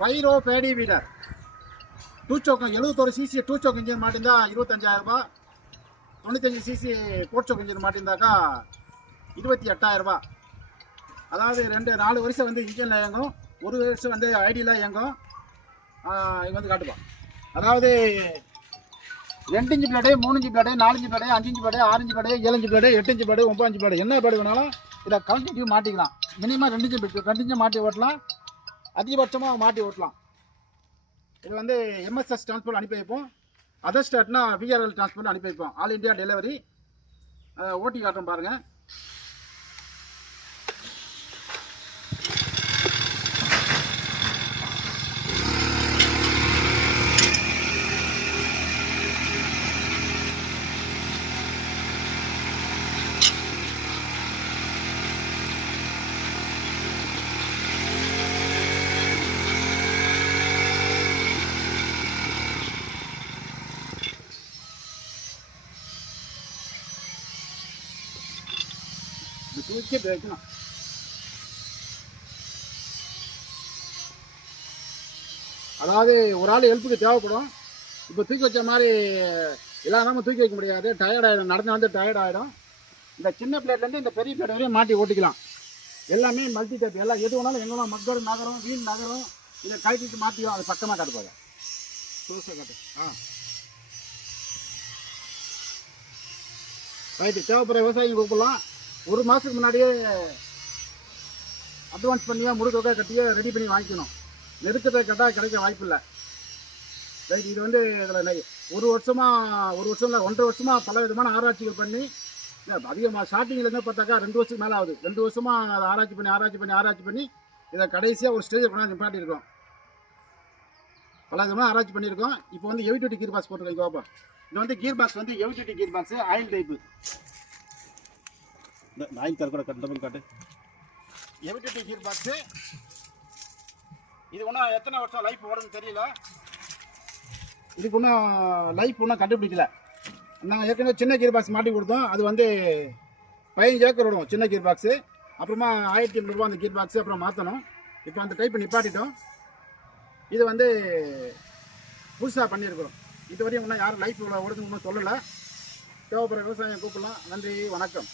பைரோ பேடி weeder two சோக்கம் 71 CC two stroke engine மாட்டிருந்தா 25,000 ரூபாய். 95 சிசி ஃபோர் சோக் இன்ஜின் மாட்டிருந்தாக்கா 28,000 ரூபாய். அதாவது 4 வருஷம் வந்து இன்ஜினில் இயங்கும், 1 வருஷம் வந்து ஐடியில் இயங்கும். இங்கே வந்து காட்டுப்போம். அதாவது 2 inch blade, 3 inch blade, 4 inch blade, 5 inch blade, 6 inch blade, 7 inch blade, 8 inch blade, 9 inch blade, என்ன பிளேடு வேணாலும் இதை கழட்டிட்டு மாட்டிக்கலாம். மினிமம் 2 இன்ச்சு மாட்டி ஓட்டலாம், அதிகபட்சமாக மாட்டி ஓட்டலாம். இது வந்து எம்எஸ்எஸ் டிரான்ஸ்போர்ட் அனுப்பி வைப்போம். அதர் ஸ்டேட்னா விஆர்எல் டிரான்ஸ்போர்ட் அனுப்பி வைப்போம். All India delivery. ஓட்டி காட்டுறோம் பாருங்கள். தூக்கி வைக்கணும். அதாவது ஒரு ஆள் ஹெல்ப்புக்கு தேவைப்படும். இப்போ தூக்கி வச்ச மாதிரி எல்லா நேரமும் தூக்கி வைக்க முடியாது, டயர்ட் ஆகிடும், நடந்து வந்து டயர்ட் ஆகிடும். இந்த சின்ன பிளேட்லேருந்து இந்த பெரிய பிளேட் வரையும் மாட்டி ஓட்டிக்கலாம். எல்லாமே மல்டி டைப், எல்லாம் எது வேணாலும் எங்கெல்லாம் மக்கள் நகரம் வீண் நகரம் இதை கழட்டிட்டு மாற்றிடும். அது பக்கமாக காட்டுப்பாங்க. காட்டு. ரைட்டு. தேவைப்படுற விவசாயிங்க கூப்பிடலாம். 1 மாதத்துக்கு முன்னாடியே அட்வான்ஸ் பண்ணியோ முழுக்க கட்டியோ ரெடி பண்ணி வாங்கிக்கணும். நெருக்கத்தை கேட்டால் கிடைக்க வாய்ப்பு இல்லை. ரைட். இது வந்து இதில் 1 வருஷம் இல்லை 1.5 வருஷமாக பல விதமான ஆராய்ச்சிகள் பண்ணி அதிகமாக ஸ்டார்டிங்லேருந்து பார்த்தாக்கா 2 வருஷத்துக்கு மேலே ஆகுது. 2 வருஷமாக அதை ஆராய்ச்சி பண்ணி இதை கடைசியாக ஒரு ஸ்டேஜ் கொண்டாந்து நிப்பாட்டியிருக்கோம். பல விதமாக ஆராய்ச்சி பண்ணியிருக்கோம். இப்போ வந்து ஹெவி டியூட்டி கீர் பாக்ஸ் போட்டிருக்கோம். இங்கே பார்ப்போம். இது வந்து கீர் பாக்ஸ் வந்து heavy duty gear box, oil type. Oil car கூட காட்டு. Heavy duty gear box. இது இன்னும் எத்தனை வருஷம் லைஃப் ஓடுதுன்னு தெரியல. இதுக்கு இன்னும் லைஃப் இன்னும் கண்டுபிடிக்கல. நாங்கள் ஏற்கனவே சின்ன கீர் பாக்ஸ் மாட்டி கொடுத்தோம். அது வந்து 15 ஏக்கர் விடும் சின்ன கீர் பாக்ஸு. அப்புறமா 1,800 ரூபா அந்த கீர் பாக்ஸு அப்புறம் மாற்றணும். இப்போ அந்த டைப் நிப்பாட்டிட்டோம். இது வந்து புதுசாக பண்ணியிருக்கிறோம். இதுவரையும் இன்னும் யாரும் லைஃப் ஓடுதுன்னு இன்னும் சொல்லலை. தேவைப்படுற விவசாயம் கூப்பிடலாம். நன்றி, வணக்கம்.